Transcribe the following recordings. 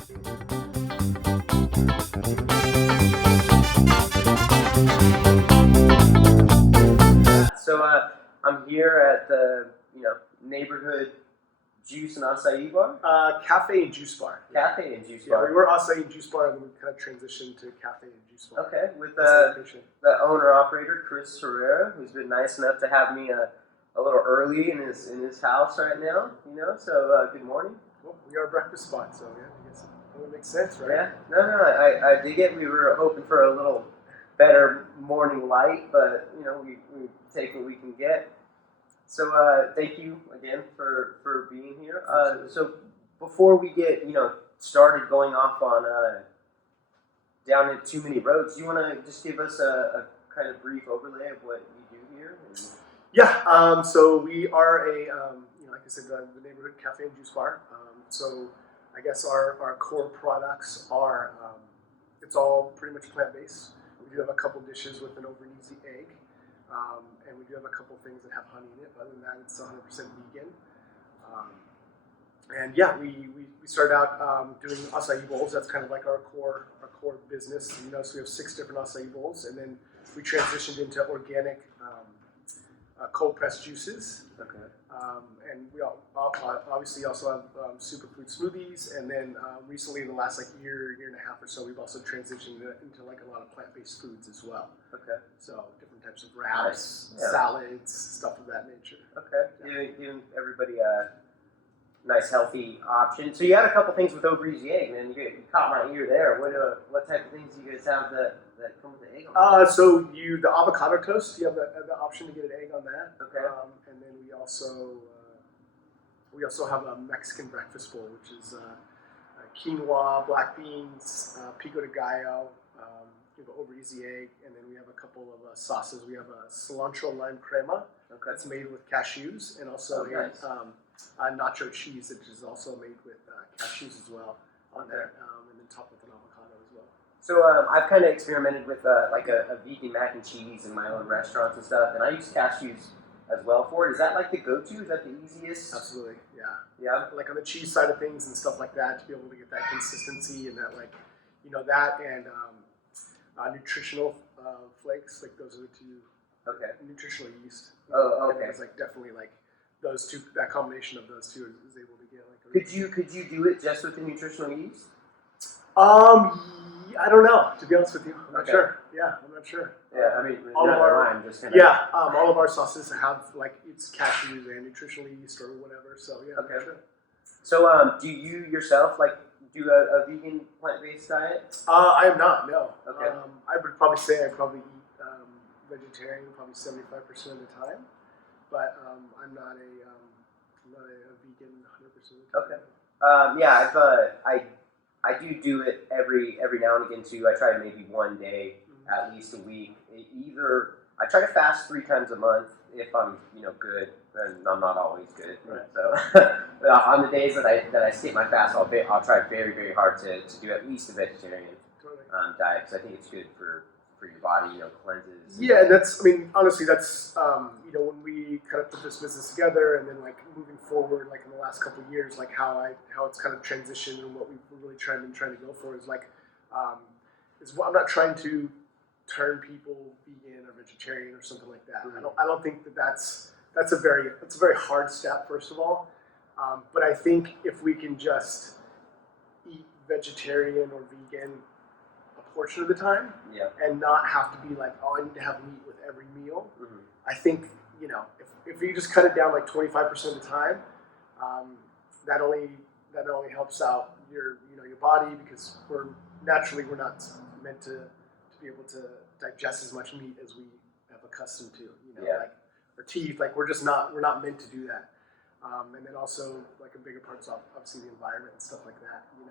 So I'm here at the neighborhood juice and acai bar. Cafe and juice bar. Cafe and juice Yeah, bar. we were acai and juice bar, and then we kind of transitioned to cafe and juice bar. Okay, with the owner operator Chris Herrera, who's been nice enough to have me a little early in his house right now. So good morning. Well, we are a breakfast spot, so yeah, I guess it would make sense, right? Yeah, no, I dig it. We were hoping for a little better morning light, but we take what we can get. So thank you again for being here. So before we get started going off on down too many roads, do you want to just give us a kind of brief overlay of what you do here? Yeah. So we are like I said, the neighborhood cafe and juice bar. So I guess our core products are it's all pretty much plant based. We do have a couple dishes with an over easy egg. And we do have a couple things that have honey in it. Other than that, it's 100% vegan. And yeah, we started out doing acai bowls. That's kind of like our core business. So we have 6 different acai bowls, and then we transitioned into organic cold pressed juices. Okay. And we obviously also have superfood smoothies, and then recently in the last year and a half or so, we've also transitioned into a lot of plant-based foods as well. Okay. So different types of wraps, Yeah. salads, stuff of that nature. Okay. Yeah. Giving everybody a nice healthy option. So you had a couple things with over easy egg, man. You caught my ear there. What type of things do you guys have that come with the egg on? So the avocado toast, you have the option to get an egg on that. Okay. And then we also have a Mexican breakfast bowl, which is quinoa, black beans, pico de gallo. We have an over easy egg, and then we have a couple of sauces. We have a cilantro lime crema that's made with cashews, and also a nacho cheese that is also made with cashews as well on there, and then topped with an avocado as well. So I've kind of experimented with a vegan mac and cheese in my own restaurants and stuff, and I use cashews as well for it. Is that the go-to? Is that the easiest? Absolutely, yeah. Yeah. Like on the cheese side of things and stuff like that, to be able to get that consistency and that that and nutritional flakes, those are the 2. Okay. Nutritional yeast. Oh, okay. It's definitely those 2. That combination of those 2 is able to get Could you do it just with the nutritional yeast? I don't know. To be honest with you, I'm not sure. Yeah, I'm not sure. Yeah, I mean, all of our sauces have it's cashews and nutritional yeast or whatever. So yeah, okay. I'm not sure. So do you yourself do a vegan plant-based diet? I am not. No. Okay. I would probably say I probably eat vegetarian probably 75% of the time, but I'm not a vegan 100% of the time. Okay. Yeah, I do it every now and again too. I try maybe one day, at least a week. Either I try to fast 3 times a month if I'm good, and I'm not always good. Right. So on the days that I skip my fast, I'll try very, very hard to do at least a vegetarian diet, because I think it's good for your body, cleanses. Yeah, and honestly, that's when we kind of put this business together, and then moving forward, in the last couple of years, how it's kind of transitioned, and what we've really trying to go for is I'm not trying to turn people vegan or vegetarian or something like that. Mm-hmm. I don't think that's a very hard step, first of all. But I think if we can just eat vegetarian or vegan a portion of the time, and not have to be I need to have meat with every meal. Mm-hmm. I think if you just cut it down 25% of the time, that only helps out your body, because we're not meant to be able to digest as much meat as we have accustomed to. Our teeth, we're not meant to do that. And then also a bigger part is obviously the environment and stuff like that, and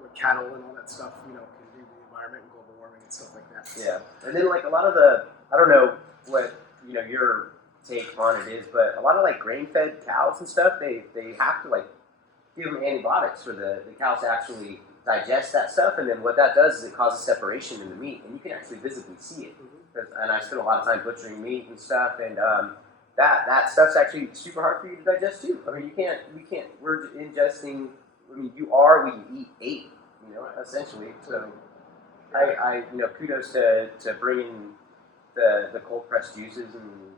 what cattle and all that stuff, can do to the environment and global warming and stuff like that. Yeah, and then a lot of I don't know what your take on it is, but a lot of grain-fed cows and stuff, they have to give them antibiotics for the cows to actually digest that stuff, and then what that does is it causes separation in the meat, and you can actually visibly see it. Mm-hmm. And I spend a lot of time butchering meat and stuff, and that stuff's actually super hard for you to digest too. I mean, we can't. We're ingesting I mean, you are what you ate, you know, essentially. So I kudos to bringing the cold pressed juices and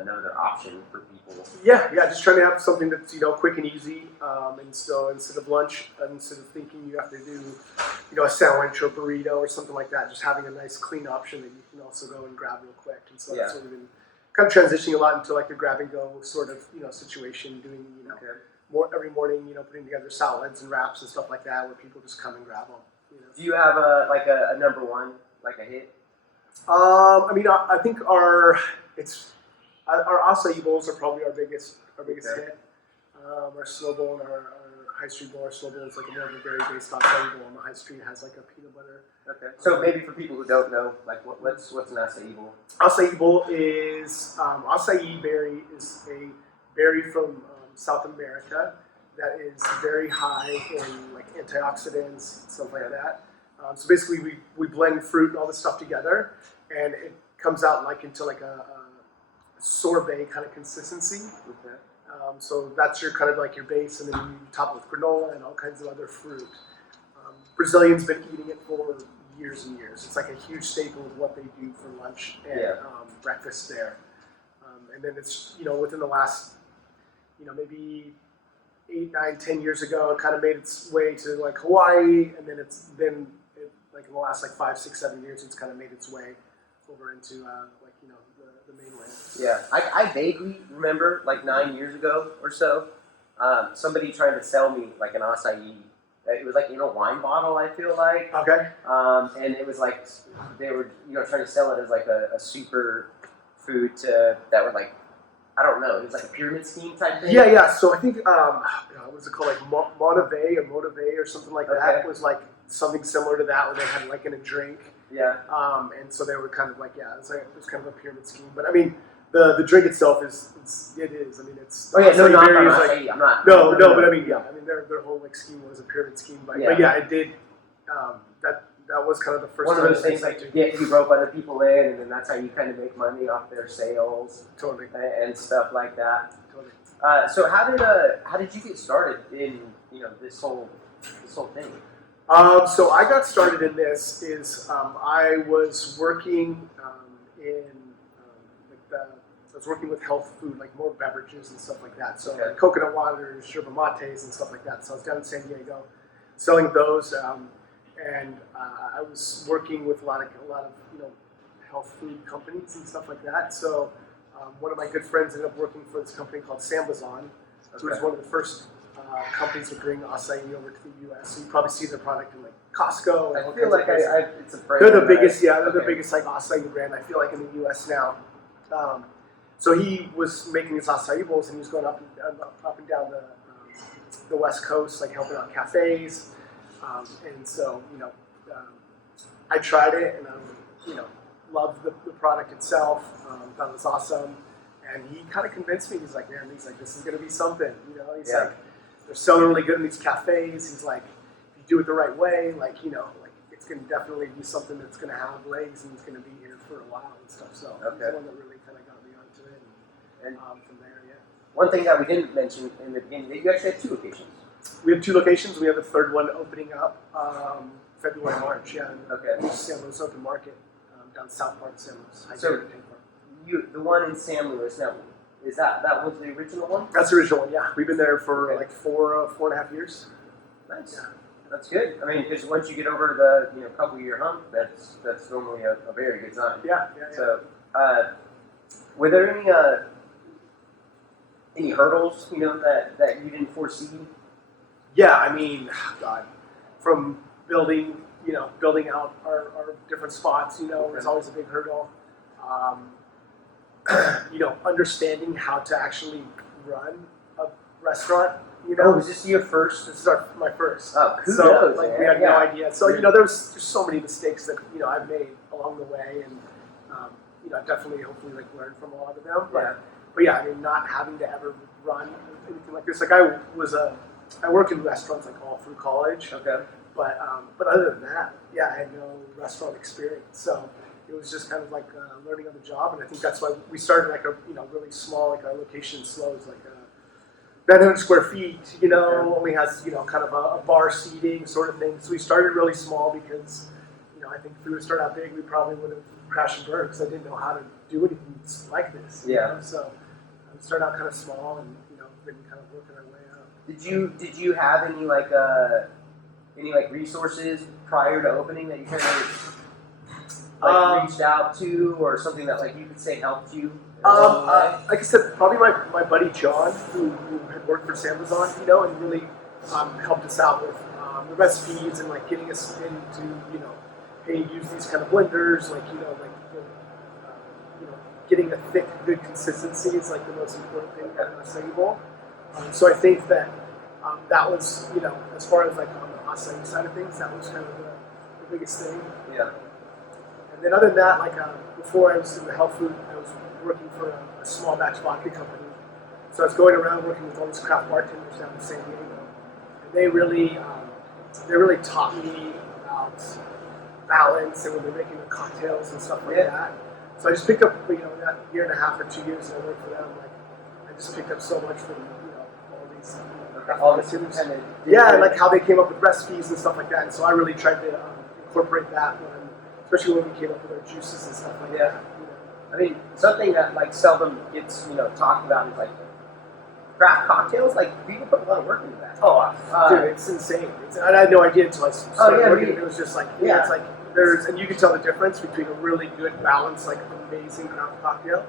another option for people. Yeah, just trying to have something that's quick and easy, and so instead of lunch, instead of thinking you have to do a sandwich or burrito or something like that, just having a nice clean option that you can also go and grab real quick. And so that's what we've been kind of transitioning a lot into like a grab and go sort of situation, doing more every morning, putting together salads and wraps and stuff like that, where people just come and grab them. Do you have a number one, like a hit? I mean, I think our acai bowls are probably our biggest hit. Our slow bowl and our high street bowl. Our slow bowl is like a more of a berry-based acai bowl, and the high street has like a peanut butter. Okay. So maybe for people who don't know, like what's an acai bowl? Acai bowl is acai berry is a berry from South America that is very high in like antioxidants, stuff like that. So basically, we blend fruit and all this stuff together, and it comes out like into like a sorbet kind of consistency. Okay. So that's your kind of like your base, and then you top it with granola and all kinds of other fruit. Brazilians been eating it for years and years. It's like a huge staple of what they do for lunch and breakfast there. And then it's within the last maybe 8, 9, 10 years ago, it kind of made its way to like Hawaii, and then like in the last like 5, 6, 7 years, it's kind of made its way over into the mainland. Yeah, I vaguely remember like 9 years ago or so, somebody trying to sell me like an acai. It was like in a wine bottle, I feel like. Okay. And it was like they were trying to sell it as like a super food that were like, I don't know, it was like a pyramid scheme type thing. Yeah. So I think what's it called, like Motive or something like that. It was like something similar to that, where they had like in a drink. Yeah. And so they were kind of like, it was kind of a pyramid scheme. But I mean, the drink itself is. I mean, it's. Oh yeah, no, I'm not. No, but I mean, their whole like scheme was a pyramid scheme. But yeah, it did. That was kind of the first. One of those things like you rope other people in, and then that's how you kind of make money off their sales. Totally. And stuff like that. Totally. So how did you get started in this whole thing? So I got started in this I was working I was working with health food, like more beverages and stuff like that. So like coconut waters, yerba mates, and stuff like that. So I was down in San Diego selling those, and I was working with a lot of health food companies and stuff like that. So one of my good friends ended up working for this company called Sambazon, which was one of the first companies to bring acai over to the U.S. So you probably see their product in like Costco. I feel like it's a brand. They're the biggest, they're the biggest like acai brand, I feel like, in the U.S. now. So he was making his acai bowls, and he was going up and down the West Coast, like helping out cafes. And so I tried it, and I loved the product itself. Thought it was awesome, and he kind of convinced me. He's like, this is going to be something. He's like, they're selling really good in these cafes. He's like, if you do it the right way, like it's going to definitely be something that's going to have legs, and it's going to be here for a while and stuff. So he's the one that really kind of got me onto it, and from there, One thing that we didn't mention in the beginning, that you actually have 2 locations. We have 2 locations. We have a third one opening up February, March. Yeah. Okay. San Luis Open Market down south part of San Luis. So the one in San Luis now, is that was the original one? That's the original one. Yeah, we've been there for like 4.5 years. Nice. Yeah. That's good. I mean, because once you get over the couple-year hump, that's normally a very good sign. Yeah. So, were there any hurdles that you didn't foresee? Yeah, I mean, God, from building out our different spots, it's always a big hurdle. Understanding how to actually run a restaurant. Was this your first? This is my first. Oh, kudos, so we had no idea. So there's so many mistakes that I've made along the way, and I definitely hopefully learned from a lot of them. But yeah, I mean, not having to ever run anything like this. Like I worked in restaurants like all through college. Okay. But other than that, I had no restaurant experience. So it was just kind of like learning on the job, and I think that's why we started like a really small, like our location in Slow is like 900 square feet, only has, kind of a bar seating sort of thing. So we started really small because, I think if we would start out big, we probably would have crashed and burned because I didn't know how to do anything like this. So we started out kind of small and, been kind of working our way up. Did you have any resources prior to opening that you kind of reached out to, or something that you could say helped you? Like I said, probably my buddy John, who had worked for Amazon, and really helped us out with the recipes and getting us into, hey, use these kind of blenders, getting a thick, good consistency is the most important thing at an acai bowl. So I think that that was, as far as on the acai side of things, that was kind of the biggest thing. Yeah. And then other than that, before I was in the health food, I was working for a small batch vodka company. So I was going around working with all these craft bartenders down in San Diego. And they really taught me about balance and when they're making the cocktails and stuff like that. So I just picked up, that year and a half or 2 years that I worked for them, I just picked up so much from, all these and how they came up with recipes and stuff like that. And so I really tried to incorporate that especially when we came up with our juices and stuff like that. I mean, something that seldom gets talked about is craft cocktails. People put a lot of work into that. Oh, dude, it's insane. I had no idea until I started working. It was just it's there's, and you can tell the difference between a really good, balanced, amazing craft cocktail,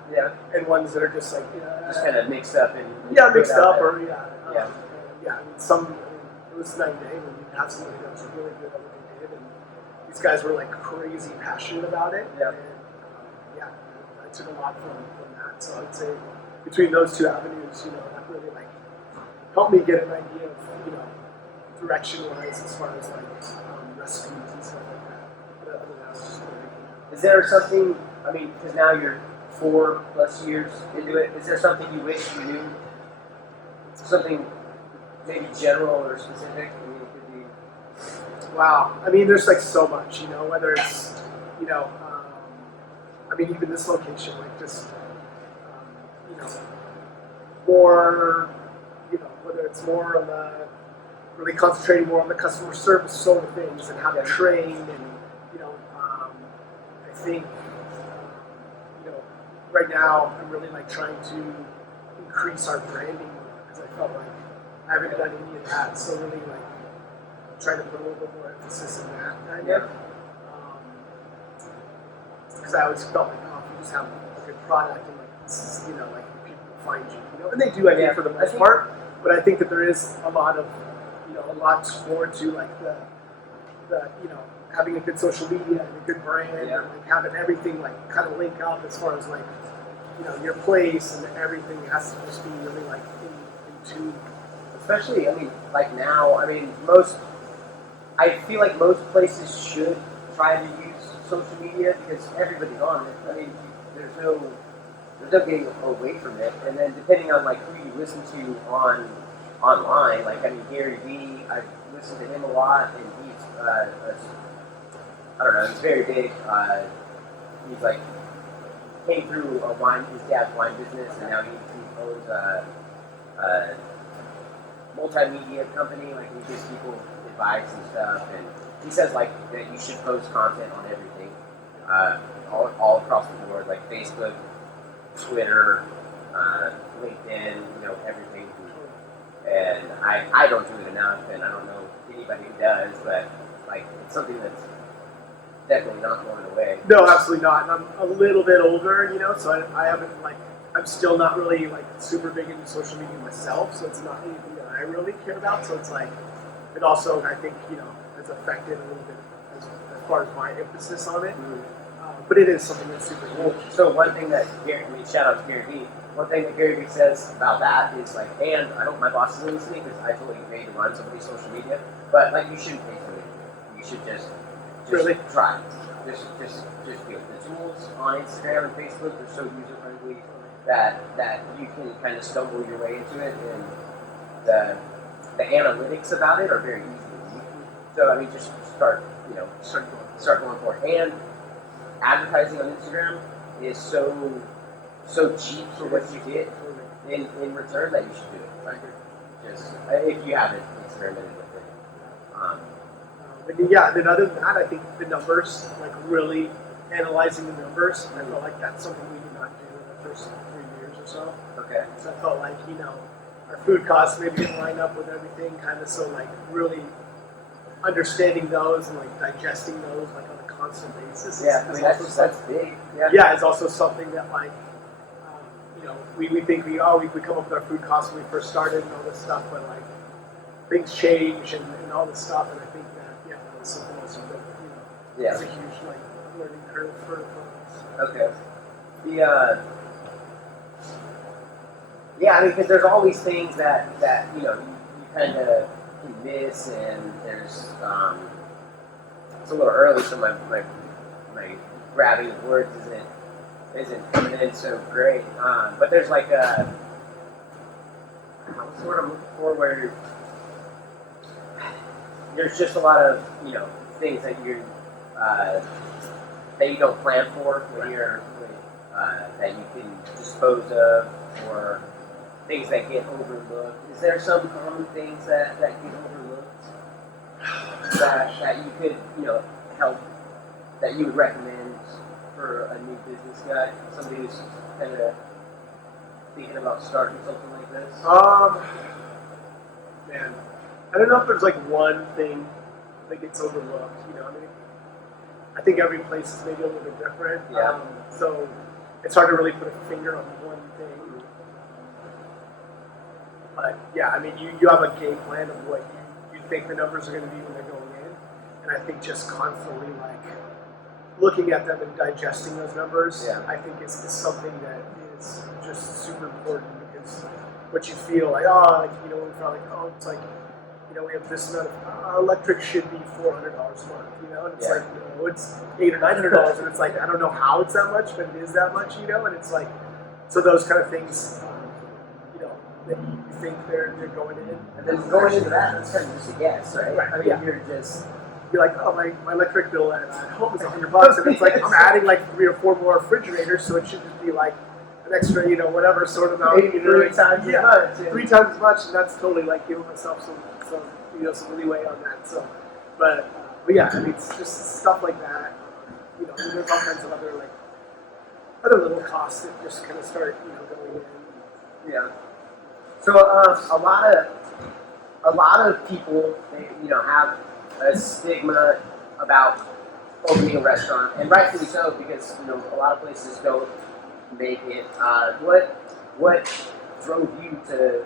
and ones that are just just kind of mixed up and mixed up or I mean, it was night and day when you have somebody that was really good at what they did, and these guys were crazy passionate about it. And, I took a lot from that. So I would say between those two avenues, that really helped me get an idea of direction-wise as far as recipes and stuff like that. But other than that, I was just Is there something? I mean, because now you're 4+ years into it. Is there something you wish you knew? Something maybe general or specific? I mean, it could be. Wow. I mean, there's so much. Whether it's I mean, even this location, just more, whether it's more on the really concentrating more on the customer service sort of things and how to train and I think right now I'm really trying to increase our branding because I felt I haven't done any of that, so really trying to put a little bit more emphasis in that kind of. Because I always felt if you just have a good product and people find you, and they do, I think, for the most part. But I think that there is a lot of, a lot more to the having a good social media and a good brand, and having everything kind of link up as far as your place and everything has to just be really in tune. Especially, I mean, now, I mean, I feel most places should try to use social media because everybody's on it. I mean, there's no getting away from it. And then depending on who you listen to online, I mean, Gary Vee, I listen to him a lot, and he's I don't know, he's very big. He's came through his dad's wine business, and now he owns a multimedia company. He gives people advice and stuff, and he says that you should post content on everything, all across the board, Facebook, Twitter, LinkedIn, everything. And I don't do it enough, and I don't know anybody who does, but it's something that's definitely not going away. No, absolutely not. And I'm a little bit older, so I haven't I'm still not really super big into social media myself, so it's not anything that I really care about. So it's it also, I think, has affected a little bit as far as my emphasis on it. But it is something that's super cool. So one thing that shout out to Gary Vee. One thing that Gary Vee says about that is and I hope my boss isn't listening because I totally agree to run somebody's social media, but you shouldn't pay somebody. You should just really try. Just do it. The tools on Instagram and Facebook are so user friendly that you can kind of stumble your way into it, and the analytics about it are very easy. So I mean, just start going for it. And advertising on Instagram is so cheap for what you get in return that you should do it. Like, just if you haven't experimented with it. But yeah, then other than that, I think the numbers, like really analyzing the numbers, I felt like that's something we did not do in the first 3 years or so. Okay. So I felt like, our food costs maybe didn't line up with everything, kind of, so like really understanding those and like digesting those like on a constant basis. That's big. Yeah. Yeah, it's also something that like, we think we come up with our food costs when we first started and all this stuff, but like things change and all this stuff, and I think that that's something also that it's a huge like learning curve for us. Okay. I mean, because there's always things that you kind of can miss, and there's it's a little early, so my grabbing of words isn't coming in so great. But there's like what's the word I'm looking for, where there's just a lot of things that you don't plan for when that you can dispose of, or things that get overlooked. Is there some common things that get overlooked that you could help, that you would recommend for a new business guy, somebody who's kind of thinking about starting something like this? Man, I don't know if there's like one thing that gets overlooked. I mean, I think every place is maybe a little bit different. Yeah. So it's hard to really put a finger on one thing. But yeah, I mean, you have a game plan of what you think the numbers are going to be when they're going in, and I think just constantly like looking at them and digesting those numbers, I think is something that is just super important, because what you feel like, we felt like, it's like, we have this amount of, electric should be $400 a month, and it's like, it's $800 or $900, and it's like, I don't know how it's that much, but it is that much, and it's like, so those kind of things, that you think they're going in. And then going into that, it's kind of just a guess, right? Right. I mean, you're like, my electric bill at home is $100, and it's like I'm adding like 3 or 4 more refrigerators, so it should just be like an extra, whatever sort of amount. Maybe 3 times as much. 3 times as much, and that's totally like giving myself some leeway on that. So, but yeah, I mean, it's just stuff like that. There's all kinds of other little costs that just kind of start, going in. Yeah. So a lot of people, have a stigma about opening a restaurant, and rightfully so, because a lot of places don't make it. What drove you to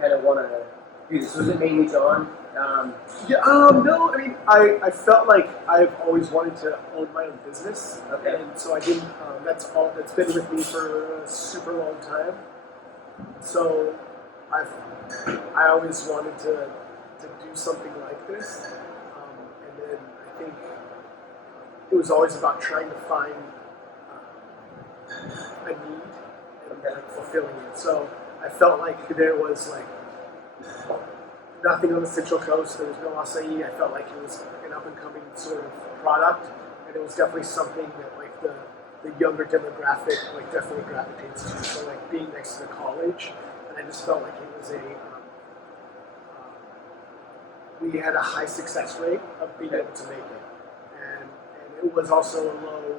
kind of want to do this? Was it mainly John? No, I mean, I felt like I've always wanted to own my own business. Okay. And so I didn't. That's been with me for a super long time. So I always wanted to do something like this, and then I think it was always about trying to find a need and fulfilling it. So I felt like there was nothing on the Central Coast. There was no acai. I felt like it was an up and coming sort of product, and it was definitely something that the younger demographic definitely gravitates to. So being next to the college. I just felt like it was we had a high success rate of being able to make it, and it was also a low,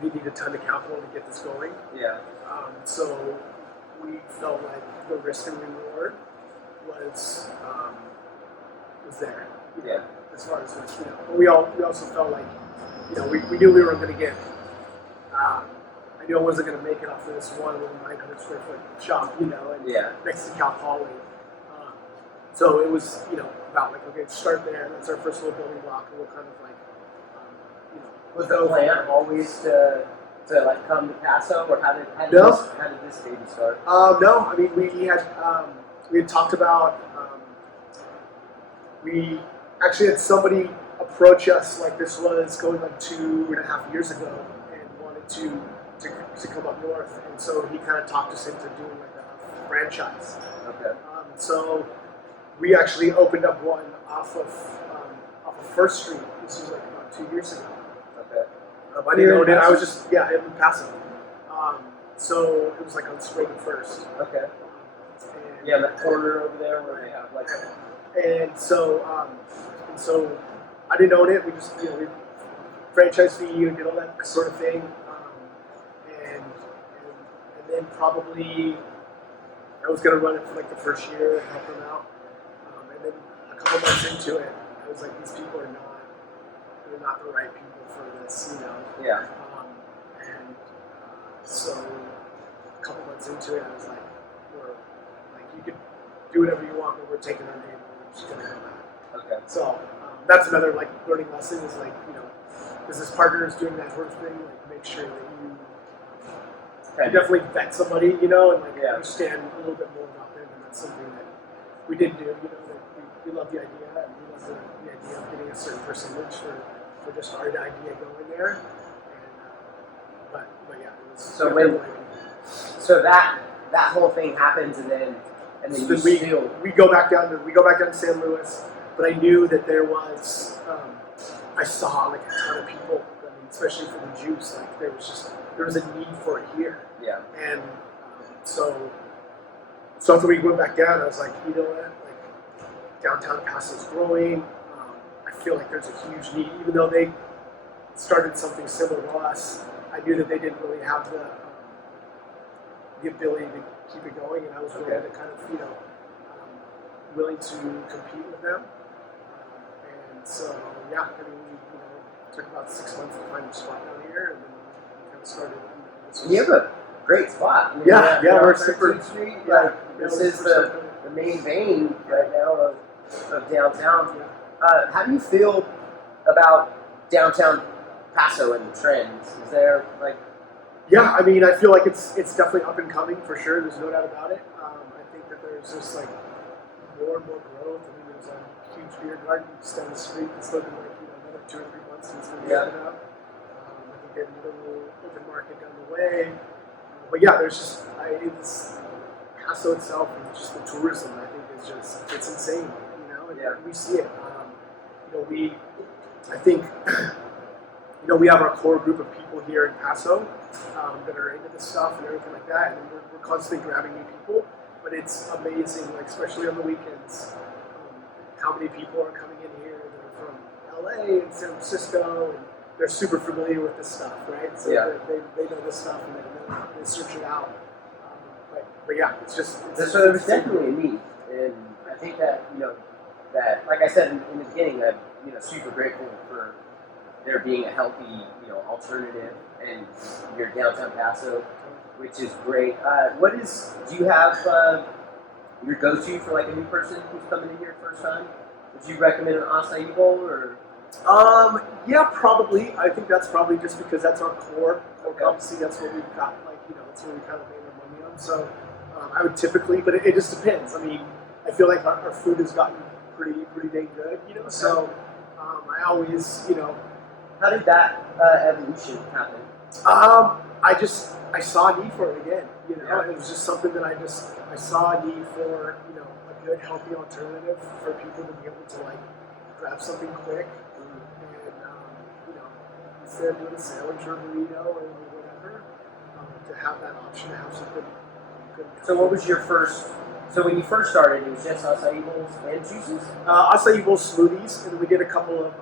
we need a ton of capital to get this going. Yeah. So we felt like the risk and reward was there. Yeah. As far as but we also felt like we knew we were going to get. I knew I wasn't going to make it off of this one little 900 square foot shop, and next to Cal Poly. So it was, about okay, start there. That's our first little building block, and we'll kind of Was the plan always to come to Paso, or how did this baby start? No, I mean we had talked about. We actually had somebody approach us this was going 2.5 years ago, and wanted to come up north, and so he kind of talked us into doing a franchise. Okay. So we actually opened up one off of First Street. This was about 2 years ago. Okay. I didn't own it. I was just in Paso. So it was like on spring 1st. Okay. And, Yeah, that corner over there where they have like and so I didn't own it. We just we franchise fee and did all that sort of thing. And then probably I was gonna run it for like the first year and help them out. And then a couple months into it, I was like, these people they're not the right people for this, Yeah. And so a couple months into it, I was like, you could do whatever you want, but we're taking our name and we're just gonna go back. Okay. So that's another like learning lesson is like, business partners doing that sort of thing, like make sure that you definitely vet somebody, and like understand a little bit more about them, and that's something that we did do, that we love the idea, and we love the idea of getting a certain percentage for just our idea going there. And but yeah, it was so that whole thing happens, and then we go back down to San Luis, but I knew that there was I saw like a ton of people. I mean, especially for the juice, like there was a need for it here. Yeah. And so after we went back down, I was like, you know what, like downtown Paso's growing. I feel like there's a huge need, even though they started something similar to us. I knew that they didn't really have the ability to keep it going, and I was willing to kind of willing to compete with them. And so yeah, I mean, it took about 6 months to find a spot down here, and then we kind of started. You have a great spot. I mean, we're super. Street. This is the main vein right now of downtown. Yeah. How do you feel about downtown Paso and the trends? Is there like? Yeah, I mean, I feel like it's definitely up and coming for sure. There's no doubt about it. I think that there's just like more and more growth. I mean, there's a huge beer garden just down the street. It's looking like another 2 or 3 months since we opened up. I think they have another little open market down the way. But yeah, there's just Paso itself and just the tourism. I think is it's insane. And we see it. I think. We have our core group of people here in Paso that are into this stuff and everything like that, and we're constantly grabbing new people. But it's amazing, like especially on the weekends, how many people are coming in here that are from LA and San Francisco, and they're super familiar with this stuff, right? So they know this stuff and they search it out. But yeah, so there was definitely a need, and I think that that like I said in the beginning, I'm super grateful for there being a healthy, alternative, and your downtown Paso, which is great. Do you have your go-to for like a new person who's coming in here first time? Would you recommend an acai bowl or? Yeah, probably. I think that's probably just because that's our core competency. That's what we've got, that's what we kind of made our money on. So I would typically, but it just depends. I mean, I feel like our food has gotten pretty dang good, So I always, How did that evolution happen? I saw a need for it again. It was just something that I saw a need for, a good, healthy alternative for people to be able to grab something quick, and instead of doing a sandwich or a burrito or whatever, to have that option to have something good. So what was your first? So when you first started, it was just acai bowls and juices? Acai bowl smoothies, and we did a couple of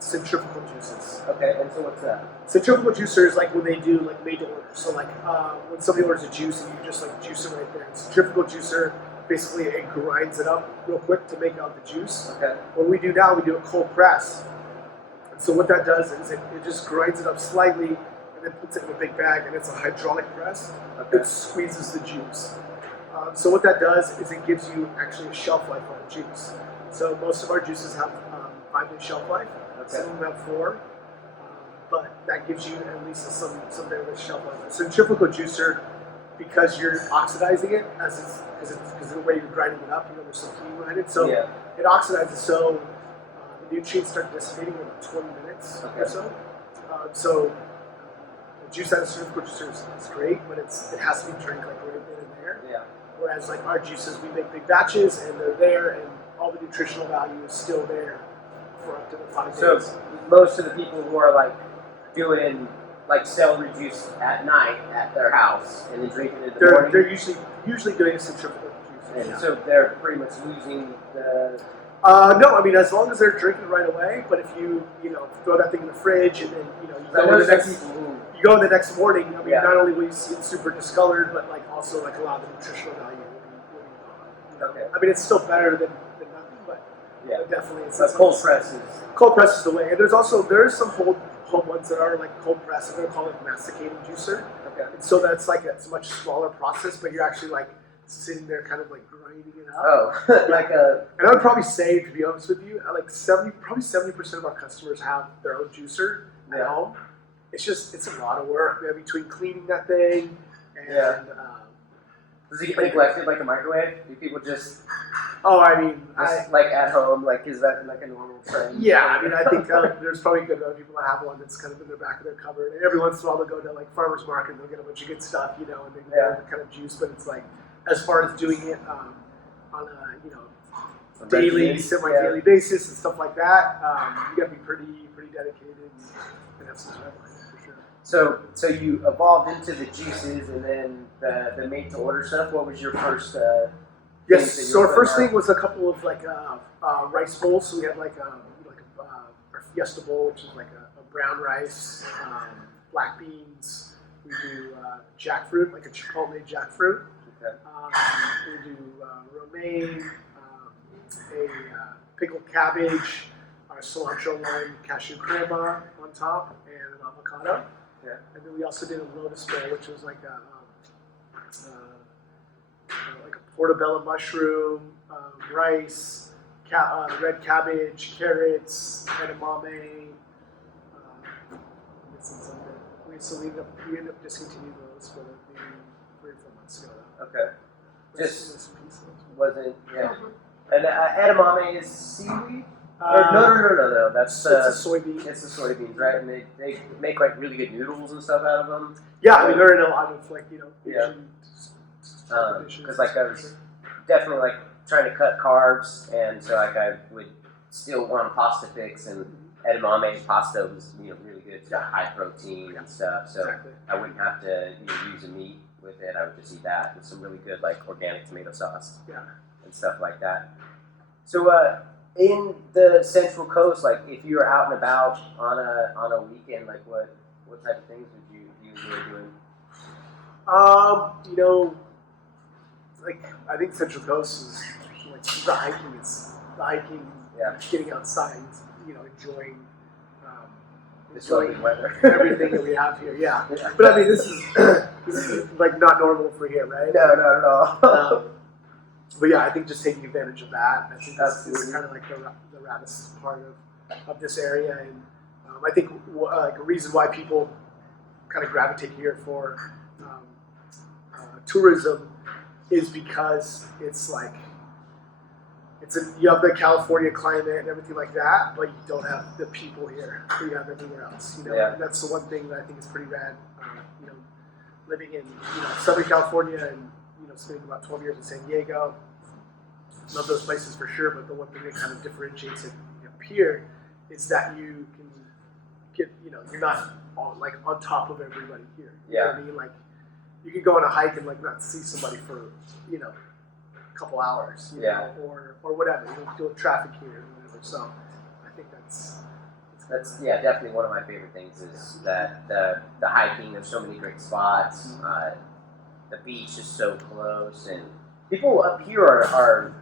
centrifugal juices. Okay, and so what's that? Centrifugal juicer is like when they do made to order. So when somebody orders a juice and you just juice it right there. Centrifugal juicer, basically it grinds it up real quick to make out the juice. Okay. What we do now, we do a cold press. And so what that does is it just grinds it up slightly and then puts it in a big bag, and it's a hydraulic press. Okay. It squeezes the juice. So what that does is it gives you actually a shelf life on a juice. So most of our juices have 5-day shelf life. Okay. Some of them have 4, but that gives you at least some bit of a shelf life. A centrifugal juicer, because you're oxidizing it because of the way you're grinding it up, there's some heat behind it, so it oxidizes. So the nutrients start dissipating in about 20 minutes or so. The juice out of centrifugal juicer is great, but it has to be drank right then and there. Yeah. Whereas our juices, we make big batches and they're there, and all the nutritional value is still there for up to the 5 days. So most of the people who are doing like celery juice at night at their house and then drink it in the They're morning? they're usually doing a centrifugal juice. And so they're pretty much using the. No, I mean as long as they're drinking it right away. But if you throw that thing in the fridge and then you go you go the next morning. I mean, not only will you see it super discolored, but like also like a lot of the nutritional value will be gone. Okay. I mean, it's still better than nothing, but definitely it's cold presses. Cold press is the way. And there's some home ones that are like cold press, and they're called like masticating juicer. Okay. And so that's like it's a much smaller process, but you're actually like sitting there kind of like grinding it up. Oh, like a. And I would probably say, to be honest with you, like 70% of our customers have their own juicer at home. It's a lot of work, man, between cleaning that thing and. Does it get neglected like a microwave? Do people just? Oh, I mean, like at home, like is that like a normal trend? Yeah, I mean, I think there's probably good amount of people that have one that's kind of in the back of their cupboard, and every once in a while they'll go to like farmers market and they'll get a bunch of good stuff, and they get the kind of juice. But it's like, as far as doing it on a daily, semi-daily basis and stuff like that, you got to be pretty dedicated and have some time for sure. So you evolved into the juices and then the made to order stuff. What was your first? Yes. So our first thing was a couple of like rice bowls. So we had like our Fiesta bowl, which is like a brown rice, black beans. We do jackfruit, like a chipotle jackfruit. Okay. We do romaine, a pickled cabbage, our cilantro lime cashew crema on top, and an avocado. Yeah. And then we also did a lotus bowl, which was like a portobello mushroom, rice, red cabbage, carrots, edamame. We ended up discontinuing those for maybe 3 or 4 months ago. Okay. Just wasn't And edamame is seaweed. No. That's it's a soybean. It's the soybeans, right? And they make like really good noodles and stuff out of them. Yeah, I mean they're in a lot of like Asian because like I was definitely like trying to cut carbs, and so like I would still want a pasta fix, and edamame pasta was really good, high protein and stuff. So I wouldn't have to use a meat with it. I would just eat that with some really good like organic tomato sauce, and stuff like that. So in the Central Coast, like if you were out and about on a weekend, like what type of things would you enjoy doing? Like I think Central Coast is like the hiking, getting outside, enjoying weather, everything that we have here. Yeah. But I mean, this is like not normal for here, right? No, not at all. But yeah, I think just taking advantage of that. I think this is kind of like the raddest part of this area, and I think like a reason why people kind of gravitate here for tourism is because it's like you have the California climate and everything like that, but you don't have the people here that you have everywhere else. And that's the one thing that I think is pretty rad. Living in Southern California and spending about 12 years in San Diego, love those places for sure. But the one thing that kind of differentiates it here is that you can get you're not like on top of everybody here. You know what I mean? Like you could go on a hike and like not see somebody for a couple hours, or whatever. You don't deal with traffic here or whatever. So I think that's definitely one of my favorite things is that the hiking. There's so many great spots. The beach is so close, and people up here are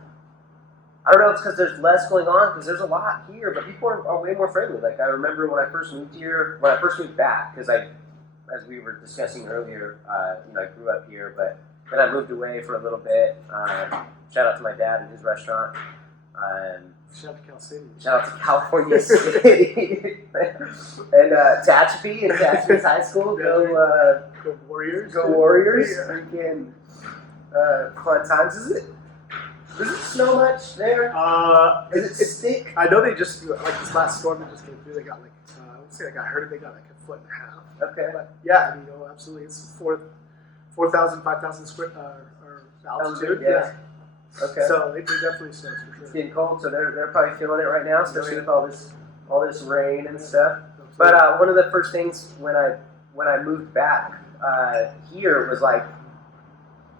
I don't know. It's because there's less going on because there's a lot here, but people are way more friendly. Like I remember when I first moved here, when I first moved back, because as we were discussing earlier, I grew up here, but then I moved away for a little bit. Shout out to my dad and his restaurant. Shout out to Cal City. Shout out to California City. And Tehachapi and Tehachapi's high school. Go Warriors. Go Warriors. Freaking fun times. Does it snow much there? Is it stick? I know they just like this last storm that just came through. They got like I heard they got like 1.5 foot. Okay. But yeah, I mean, absolutely. It's 4,000, 5,000 square or altitude. Yeah. Okay. So it definitely snows for sure. It's getting cold, so they're probably feeling it right now, especially with all this rain and stuff. But one of the first things when when I moved back here, it was like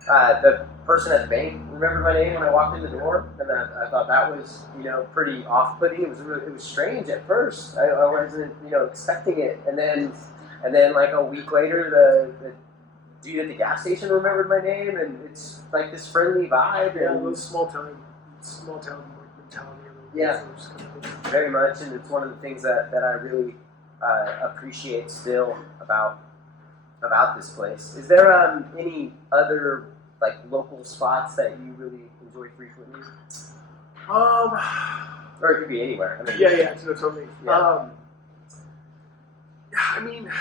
the person at the bank remembered my name when I walked in the door, and I thought that was pretty off-putting. It was strange at first. I wasn't expecting it, and then like a week later, the dude at the gas station remembered my name, and it's like this friendly vibe. Yeah, and a little small town like mentality. Yeah, very much, and it's one of the things that I really appreciate still about this place. Is there any other like local spots that you really enjoy frequently? Or it could be anywhere. I mean, yeah, no, totally. Yeah. I mean,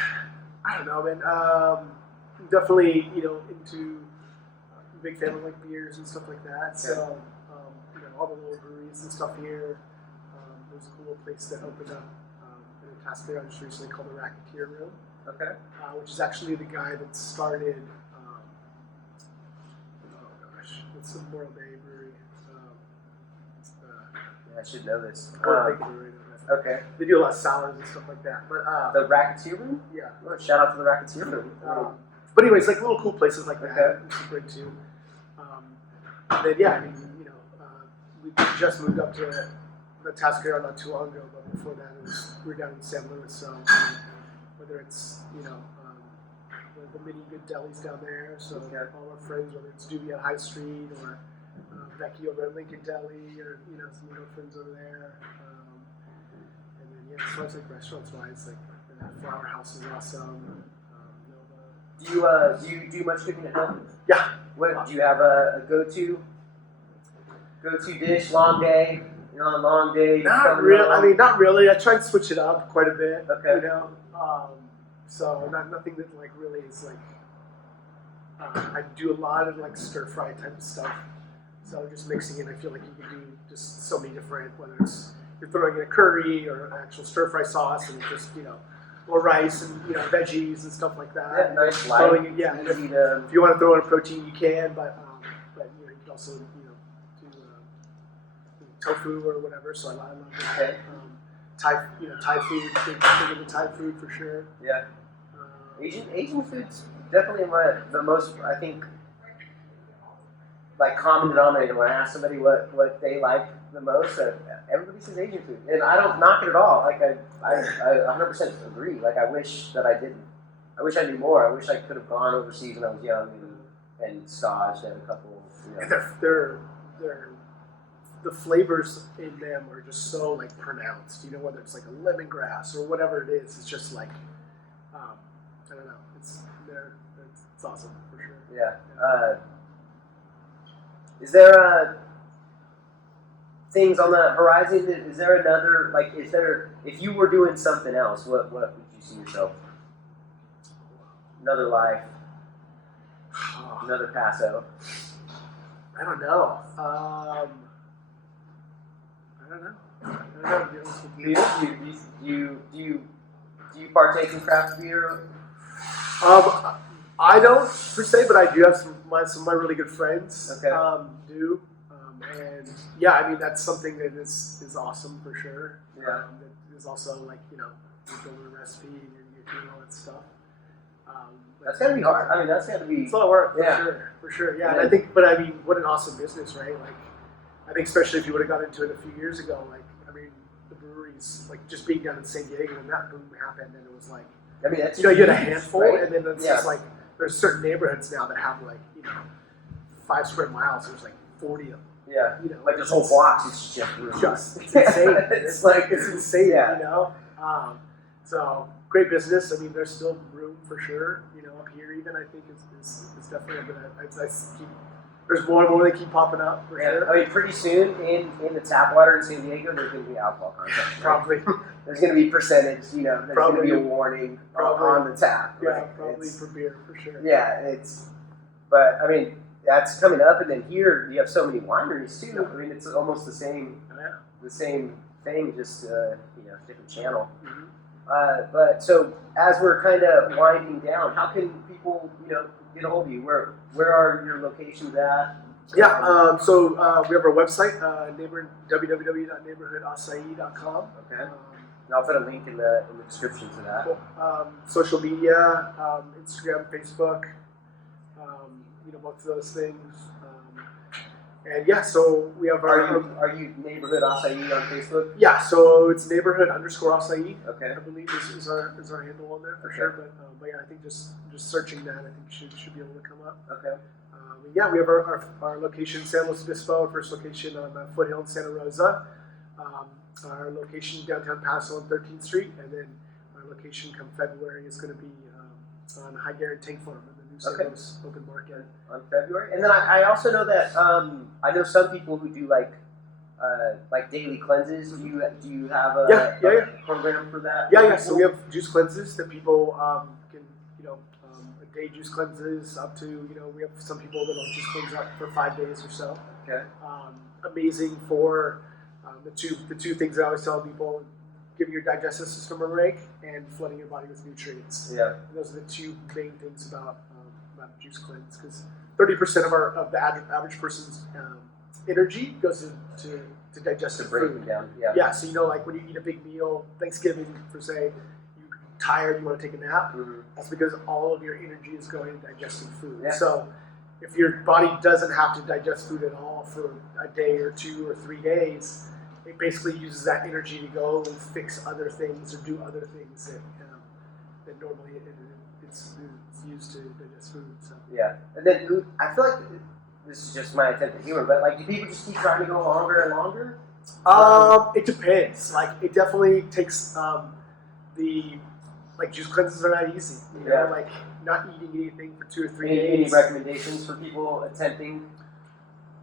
I don't know, man. Definitely, into big fan of like beers and stuff like that. So, all the little breweries and stuff here. There's a cool place that opened up in Tascadero just recently called the Racketeer Room. Okay. Which is actually the guy that started. It's the Morro Bay Brewery. I should know this. Morro Bay Brewery. Okay. They do a lot of sours and stuff like that. But the Racketeer Room? Yeah. Oh, shout out to the Racketeer Room. But anyways, like little cool places like that. Okay. Which is great too. And then I mean, we just moved up to the Tascadero not too long ago, but before that we were down in San Luis. So whether it's the many good delis down there, so all our friends, whether it's Doobie at High Street or Becky over at Lincoln Deli, or some of our friends over there. And then as far as like restaurants wise, like that Flower House is awesome. Do you do much cooking at home? Yeah. What do you have a go-to dish? Long day, long day. Not really. I mean, not really. I try to switch it up quite a bit. Okay. So nothing that like really is like. I do a lot of like stir fry type of stuff. So just mixing it, I feel like you can do just so many different. Whether it's you're throwing in a curry or an actual stir fry sauce, and just or rice and veggies and stuff like that. Yeah, nice light. If you want to throw in a protein, you can, but you can also do tofu or whatever. So I love that. Okay. Thai food, big into Thai food for sure. Yeah. Asian food's definitely the most, I think, like common denominator when I ask somebody what they like the most. Everybody says Asian food, and I don't knock it at all. Like I 100% agree. Like I wish that I didn't. I wish I knew more. I wish I could have gone overseas when I was young and staged at a couple. And they're the flavors in them are just so like pronounced. Whether it's like a lemongrass or whatever it is, it's just like I don't know. It's awesome for sure. Yeah. Is there things on the horizon? Is there another if you were doing something else, what would you see yourself? Another life, another Paso. I don't know. I don't know. Do you partake in craft beer? I don't per se, but I do have some of my really good friends do. And I mean that's something that is awesome for sure. Yeah. That is also like you build a recipe and you're doing all that stuff. That's gotta be hard. I mean, that's gotta be. It's a lot of work for sure. Yeah, and I think, but I mean, what an awesome business, right? Like, I think especially if you would have got into it a few years ago, like, I mean, the breweries, like, just being down in San Diego when that boom happened, and it was like, I mean, that's you had a handful, right? and then it's just like there's certain neighborhoods now that have like 5 square miles. There's like 40 of them. Yeah, like this whole blocks, it's just it's insane. it's insane. Yeah. So great business. I mean, there's still room for sure. Up here even I think is definitely there's more and more that keep popping up for sure. I mean, pretty soon in the tap water in San Diego, there's going to be alcohol content. Probably. There's going to be percentage. There's going to be a warning on the tap. Yeah, probably for beer for sure. Yeah, but I mean. That's coming up, and then here you have so many wineries too. I mean, it's almost the same thing, just different channel. Mm-hmm. But so as we're kind of winding down, how can people get a hold of you? Where are your locations at? Yeah, so we have our website, www.neighborhoodacai.com. Okay. I'll put a link in the description to that. Cool. Social media, Instagram, Facebook, both of those things. And yeah, so we have Are you neighborhood acai on Facebook? Yeah, so it's neighborhood_acai. Okay. I believe is our handle on there for sure. But yeah, I think just searching that, I think should be able to come up. Okay. Yeah, we have our location in San Luis Obispo, our first location on Foothill in Santa Rosa. Our location downtown Paso on 13th Street, and then our location come February is going to be on High Garrett Tank Farm in the new San Luis open market on February. And then I also know that I know some people who do like daily cleanses. Do you have a program for that? Yeah. So we have juice cleanses that people can a day juice cleanses up to we have some people that will juice cleanse up for 5 days or so. Okay. Amazing for the two things that I always tell people: giving your digestive system a break and flooding your body with nutrients. Yeah. And those are the two main things about juice cleanse, because 30% of the average person's energy goes to digestive food. Down. Yeah. So like when you eat a big meal, Thanksgiving for say, you're tired, you want to take a nap. Mm-hmm. That's because all of your energy is going to digesting food. Yeah. So if your body doesn't have to digest food at all for a day or 2 or 3 days, it basically uses that energy to go and fix other things or do other things that normally it's used to digest food. So. Yeah, and then I feel like this is just my attempt at humor, but like, do people just keep trying to go longer and longer? It depends. Like, it definitely takes juice cleanses are not easy. Like not eating anything for 2 or 3 days. Any recommendations for people attempting?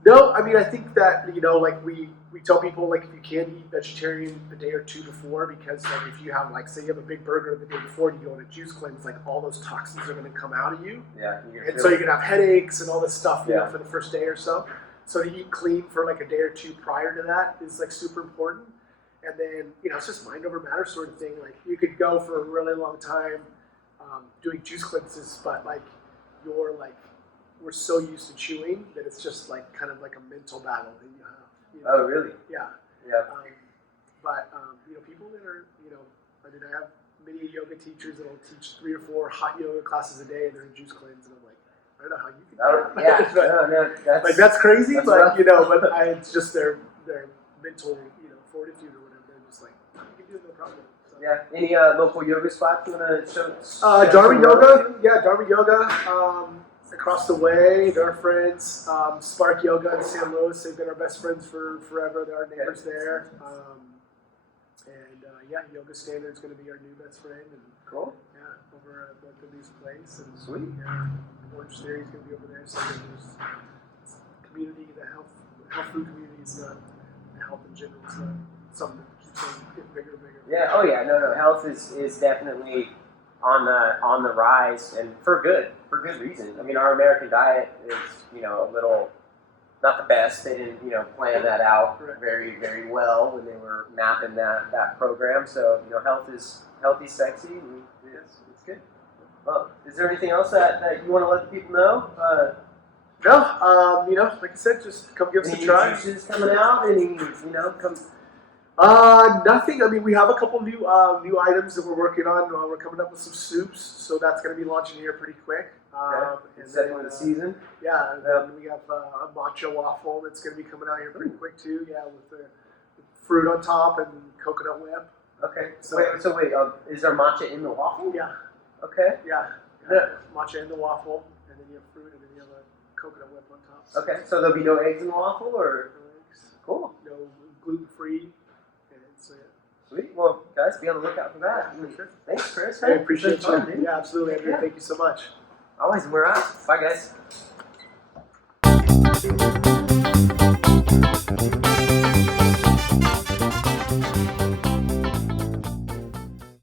No, I mean, I think that like we tell people, like, if you can eat vegetarian a day or 2 before, because like if you have say you have a big burger the day before and you go on a juice cleanse, like all those toxins are going to come out of you. Yeah. And so you're going to have headaches and all this stuff for the first day or so. So to eat clean for like a day or 2 prior to that is like super important. And then it's just mind over matter sort of thing. Like, you could go for a really long time doing juice cleanses, but like we're so used to chewing that it's just like kind of like a mental battle that you have. Oh, really? Yeah. Yeah. But people that are I have many yoga teachers that'll teach 3 or 4 hot yoga classes a day and they're in juice cleanse, and I'm like, I don't know how you can do that. No, that's crazy, that's but rough. It's just their mental fortitude or whatever. They're just like, you can do it, no problem. So. Yeah. Any local yoga spots you want to show? Dharma Yoga. Yeah, Dharma Yoga. Across the way, they're our friends. Spark Yoga in San Luis. They've been our best friends for forever. They're our neighbors there. Yoga Standard's going to be our new best friend. And cool. Yeah, over at the Luis place. And sweet. Yeah, Orange Theory's going to be over there. So there's community, the health food community is not, health in general is not something that keeps on getting bigger and bigger. Yeah. Oh yeah. No. Health is definitely on the rise, and for good reason. I mean, our American diet is a little not the best. They didn't plan that out very, very well when they were mapping that program. So healthy, sexy, and it's good. Well, is there anything else that you want to let the people know? No, like I said, just come give us a try. Any juices coming out? Come. Nothing. I mean, we have a couple new items that we're working on. We're coming up with some soups, so that's going to be launching here pretty quick. Is that the season? Yeah, and then we have a matcha waffle that's going to be coming out here pretty quick too. Yeah, with the fruit on top and coconut whip. Okay. So wait. Is there matcha in the waffle? Yeah. Okay. Yeah. Matcha in the waffle, and then you have fruit, and then you have a coconut whip on top. Okay. So there'll be no eggs in the waffle, or? No eggs. Cool. No gluten-free. So, yeah. Sweet. Well, guys, be on the lookout for that. Yeah, for sure. Thanks, Chris. I appreciate you. Yeah, absolutely, Andrew. Yeah. Thank you so much. Always, we're out. Bye, guys.